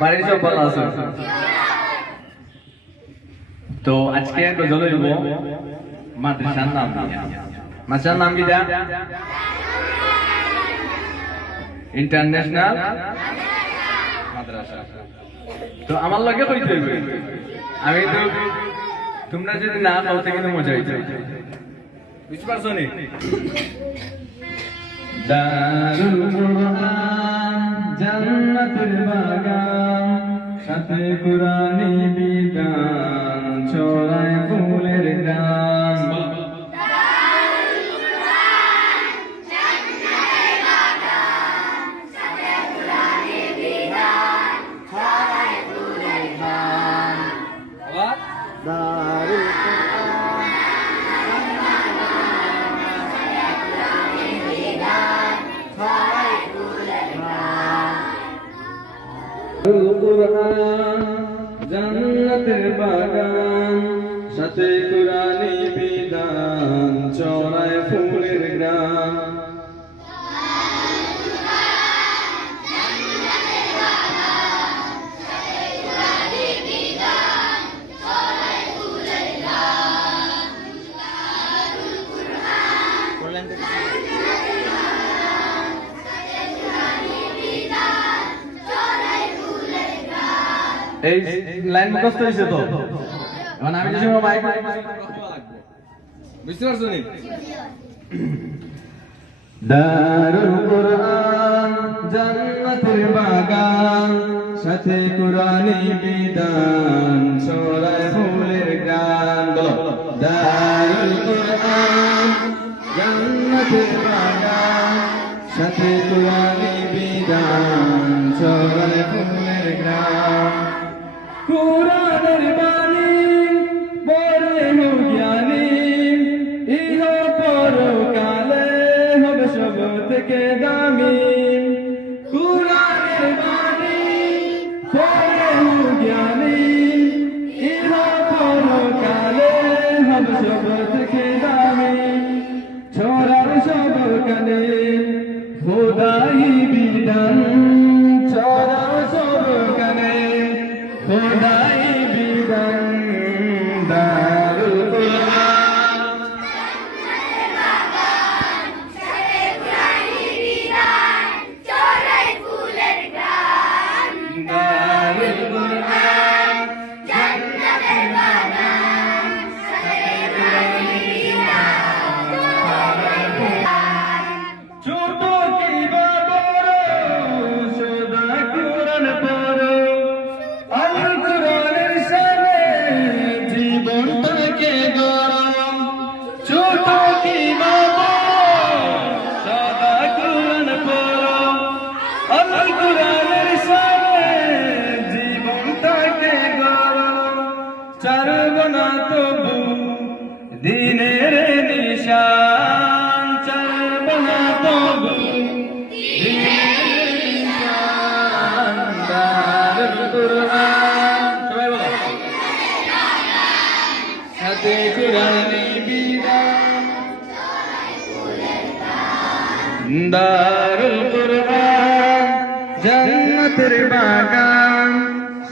বাড়ির সব ভালো আছে? তো আজকে গজল হইব মাদ্রাসার নাম দিয়া। মাদ্রাসার নাম কি দেয়া? ইন্টারন্যাশনাল মাদ্রাসা। তো আমার লগে কইতে হইবে, আমি তো তোমরা যদি না খাও তো কিন্তু মজা হইছে, বুঝতে পারছো নি? দারুল কুরআন জান্নাতুল বাগান, সাথে কুরআনি বিধান, ছড়ায় ফুলের গান। দারুল কুরআন জান্নাতের বাগান, সাথে কুরআনি বিধান, ছড়ায় ফুলের গ্রাম। এই লাইন মুখস্থ হয়েছে তো, এখন আমি যে সময় মাইক বুঝতে পারছো নি? দারুল কুরআন জান্নাতের বাগান, সাথে কুরআনি বিধান, ছড়ায় ফুলের গান। বলো, দারুল কুরআন জান্নাতের বাগান, সাথে কুরআনি বিধান, ছড়ায় ফুলের গান। কুরআনের বাণী পড়ে হো জ্ঞানী, ইহ পরকালে হবে সব থেকে দামি। কুরআনের বাণী পড়ে হো জ্ঞানী, ইহ পরকালে হবে সব থেকে দামি। ছড়ার সব কানে খোদাই বিধান, ছড়ার সব কানে খোদাই বিধান। দারুল কুরআন দারুল কুরআন জান্নাতের বাগান, সাথে কুরআনি বিধান, ছড়ায় ফুলের গান। ছোট কিবা বড় সদা কুরআন পড়ো, আল কুরআনের শানে জীবনটাকে গড়ো। ছোট কিবা বড় সদা কুরআন পড়ো, আল কুরআনের শানে জীবনটাকে গড়ো। ছাড়ব না তবু দিনের নিশান, ছাড়ব না তবু দিনের নিশান। দারুল কুরআন সবাই বলো, সাথে কুরআনি বিধান। দারুল কুরআন জান্নাতের বাগান,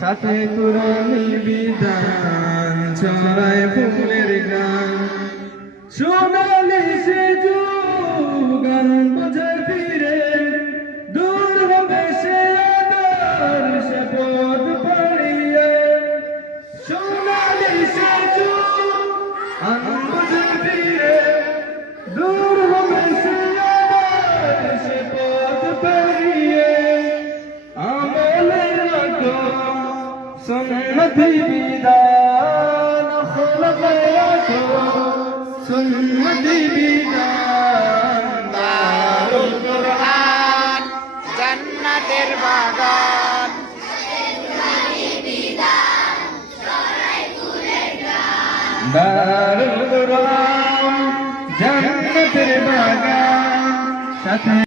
সাথে কুরআনি বিধান, ছড়ায় ফুলের গান। সোনালি সে যুগান বুঝে ফিরে, দূর হবে সে আদর্শ পথ পাড়িয়ে। সোনালি সে যুগান বুঝে ফিরে, দূর হবে সে আদর্শ পথ পাড়িয়ে। আমলে রাখো সুন্নতি বিধান, খোলকে রাখো সুন্নতি বিধান। দারুল কুরআন জান্নাতের বাগান, দারুল কুরআন জান্নাতের বাগান, সাথে